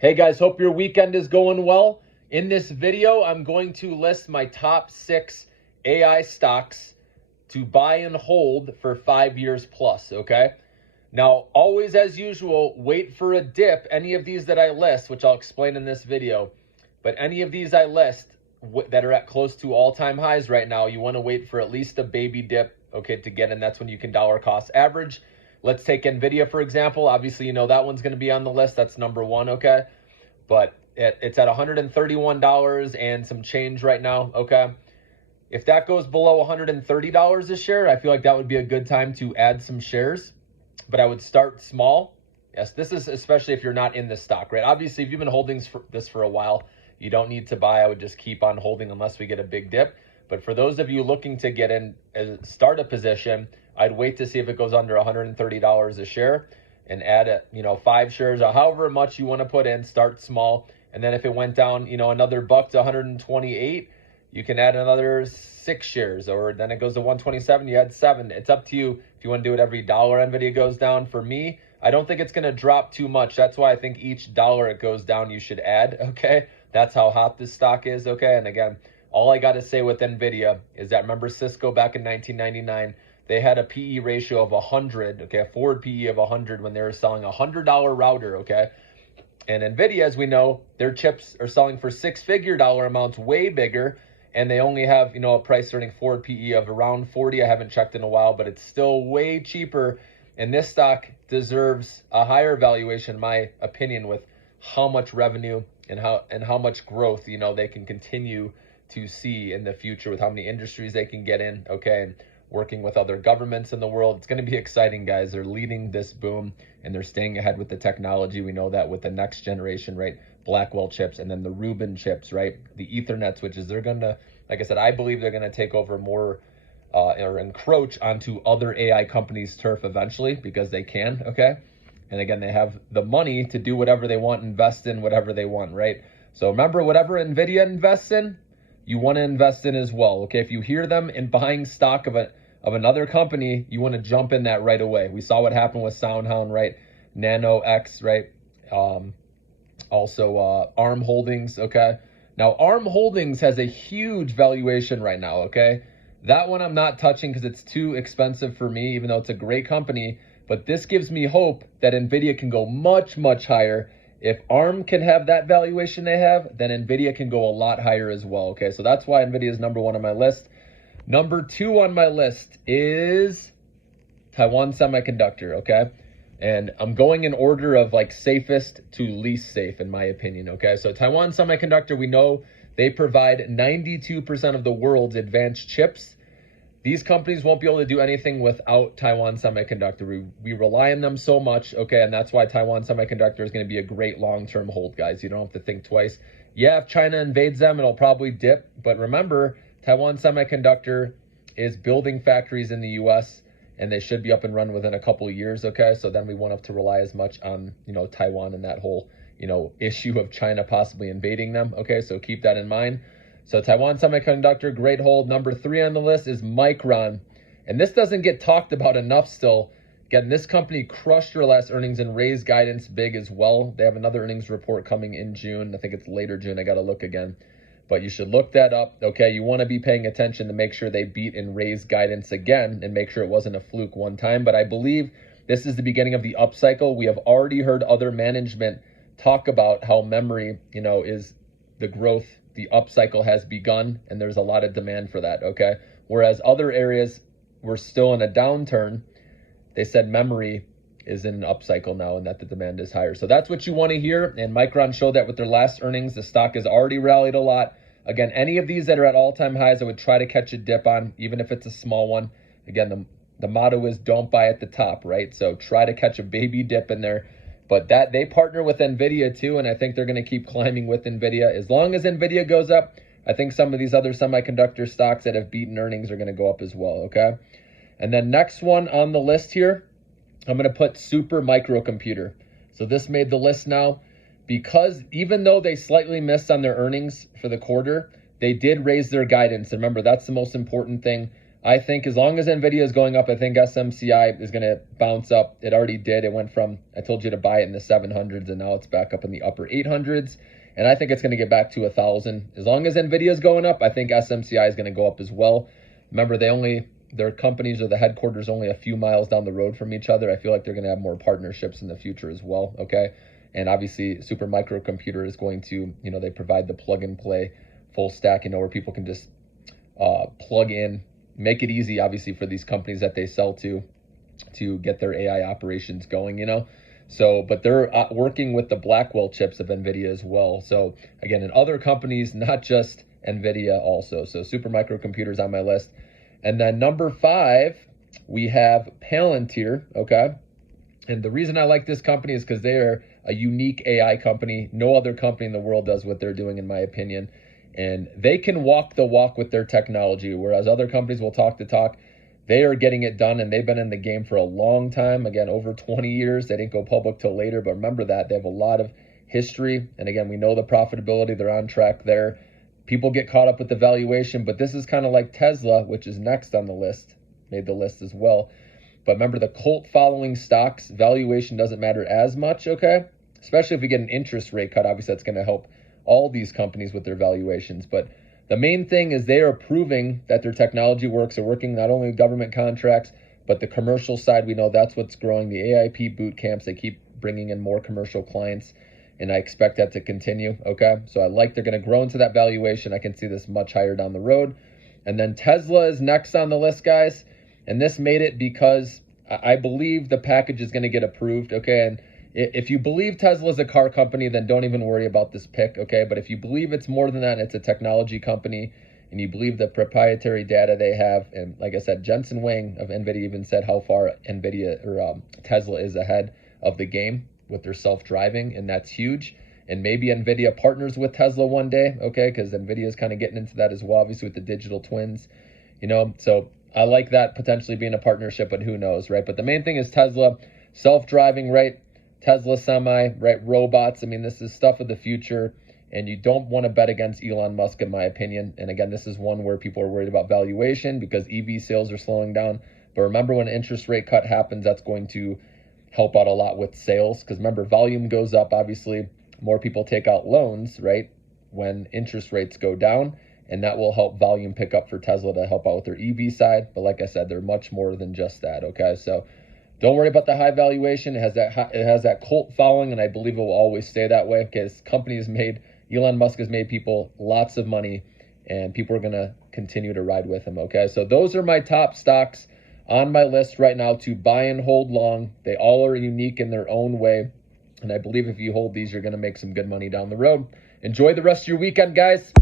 Hey guys, hope your weekend is going well. In this video, I'm going to list my top 6 AI stocks to buy and hold for 5 years plus, okay? Now, always as usual, wait for a dip. Any of these that I list, which I'll explain in this video, but any of these I list that are at close to all-time highs right now, you want to wait for at least a baby dip, okay, to get in. That's when you can dollar cost average. Let's take Nvidia, for example. Obviously, you know that one's going to be on the list. That's number one, okay? But it's at $131 and some change right now, okay? If that goes below $130 a share, I feel like that would be a good time to add some shares. But I would start small. Yes, this is especially if you're not in this stock, right? Obviously, if you've been holding this for a while, you don't need to buy. I would just keep on holding unless we get a big dip. But for those of you looking to get in, start a position, I'd wait to see if it goes under $130 a share and add 5 shares or however much you want to put in. Start small, and then if it went down, another buck to 128, you can add another 6 shares, or then it goes to 127, you add 7. It's up to you if you want to do it every dollar Nvidia goes down. For me, I don't think it's going to drop too much. That's why I think each dollar it goes down, you should add, okay? That's how hot this stock is, okay? And again, all I got to say with Nvidia is that, remember Cisco back in 1999, they had a PE ratio of 100, okay, a forward PE of 100 when they were selling a $100 router, okay? And Nvidia, as we know, their chips are selling for 6-figure dollar amounts, way bigger, and they only have, a price earning forward PE of around 40. I haven't checked in a while, but it's still way cheaper. And this stock deserves a higher valuation, in my opinion, with how much revenue and how much growth, they can continue to see in the future with how many industries they can get in, okay, and working with other governments in the world. It's going to be exciting, guys. They're leading this boom, and they're staying ahead with the technology. We know that with the next generation, right, Blackwell chips, and then the Rubin chips, right, the Ethernet switches. They're going to, like I said, I believe they're going to take over more or encroach onto other AI companies' turf eventually, because they can, okay? And again, they have the money to do whatever they want, invest in whatever they want, right? So remember, whatever Nvidia invests in, you want to invest in as well, okay? If you hear them in buying stock of another company, you want to jump in that right away. We saw what happened with SoundHound, right? Nano X, right? Also ARM Holdings, okay? Now, ARM Holdings has a huge valuation right now, okay? That one I'm not touching because it's too expensive for me, even though it's a great company. But this gives me hope that Nvidia can go much, much higher. If ARM can have that valuation they have, then Nvidia can go a lot higher as well, okay? So that's why Nvidia is number 1 on my list. Number 2 on my list is Taiwan Semiconductor, okay? And I'm going in order of like safest to least safe, in my opinion, okay? So Taiwan Semiconductor, we know they provide 92% of the world's advanced chips. These companies won't be able to do anything without Taiwan Semiconductor. We rely on them so much, okay? And that's why Taiwan Semiconductor is going to be a great long-term hold, guys. You don't have to think twice. Yeah, if China invades them, it'll probably dip. But remember, Taiwan Semiconductor is building factories in the U.S., and they should be up and running within a couple of years, okay? So then we won't have to rely as much on, Taiwan and that whole, issue of China possibly invading them, okay? So keep that in mind. So Taiwan Semiconductor, great hold. Number 3 on the list is Micron. And this doesn't get talked about enough still. Again, this company crushed their last earnings and raised guidance big as well. They have another earnings report coming in June. I think it's later June. I got to look again. But you should look that up, okay? You want to be paying attention to make sure they beat and raise guidance again and make sure it wasn't a fluke one time. But I believe this is the beginning of the upcycle. We have already heard other management talk about how memory, is the growth. The upcycle has begun, and there's a lot of demand for that, okay? Whereas other areas were still in a downturn, they said memory is in an upcycle now and that the demand is higher. So that's what you want to hear, and Micron showed that with their last earnings. The stock has already rallied a lot. Again, any of these that are at all-time highs, I would try to catch a dip on, even if it's a small one. Again, the motto is don't buy at the top, right? So try to catch a baby dip in there. But that they partner with Nvidia too, and I think they're going to keep climbing with Nvidia. As long as Nvidia goes up, I think some of these other semiconductor stocks that have beaten earnings are going to go up as well, okay? And then next one on the list here, I'm going to put Super Microcomputer. So this made the list now because even though they slightly missed on their earnings for the quarter, they did raise their guidance. And remember, that's the most important thing. I think as long as Nvidia is going up, I think SMCI is going to bounce up. It already did. It went from, I told you to buy it in the 700s, and now it's back up in the upper 800s. And I think it's going to get back to 1,000. As long as Nvidia is going up, I think SMCI is going to go up as well. Remember, their companies or the headquarters only a few miles down the road from each other. I feel like they're going to have more partnerships in the future as well, okay? And obviously, Super Microcomputer is going to, they provide the plug and play full stack, where people can just plug in, make it easy, obviously, for these companies that they sell to get their AI operations going, So, but they're working with the Blackwell chips of Nvidia as well. So again, in other companies, not just Nvidia also. So Super Microcomputers on my list. And then number 5, we have Palantir, okay? And the reason I like this company is because they are a unique AI company. No other company in the world does what they're doing, in my opinion. And they can walk the walk with their technology, whereas other companies will talk the talk. They are getting it done, and they've been in the game for a long time. Again, over 20 years. They didn't go public till later, but remember that. They have a lot of history. And again, we know the profitability. They're on track there. People get caught up with the valuation, but this is kind of like Tesla, which is next on the list. Made the list as well. But remember, the cult following stocks, valuation doesn't matter as much, okay? Especially if we get an interest rate cut. Obviously, that's going to help all these companies with their valuations. But the main thing is they are proving that their technology works. They're working not only with government contracts, but the commercial side. We know that's what's growing. The AIP boot camps, they keep bringing in more commercial clients, and I expect that to continue, okay? So I like they're going to grow into that valuation. I can see this much higher down the road. And then Tesla is next on the list, guys. And this made it because I believe the package is going to get approved, okay? And if you believe Tesla is a car company, then don't even worry about this pick, okay? But if you believe it's more than that, and it's a technology company, and you believe the proprietary data they have, and like I said, Jensen Huang of Nvidia even said how far Nvidia or Tesla is ahead of the game with their self-driving, and that's huge. And maybe Nvidia partners with Tesla one day, okay? Because Nvidia is kind of getting into that as well, obviously with the digital twins, So I like that potentially being a partnership, but who knows, right? But the main thing is Tesla, self-driving, right? Tesla Semi, right? Robots. I mean, this is stuff of the future, and you don't want to bet against Elon Musk, in my opinion. And again, this is one where people are worried about valuation because EV sales are slowing down. But remember, when an interest rate cut happens, that's going to help out a lot with sales, because remember, volume goes up. Obviously, more people take out loans, right, when interest rates go down, and that will help volume pick up for Tesla to help out with their EV side. But like I said, they're much more than just that, okay? So don't worry about the high valuation. It has that cult following, and I believe it will always stay that way, because Elon Musk has made people lots of money, and people are going to continue to ride with him, okay? So those are my top stocks on my list right now to buy and hold long. They all are unique in their own way, and I believe if you hold these, you're going to make some good money down the road. Enjoy the rest of your weekend, guys.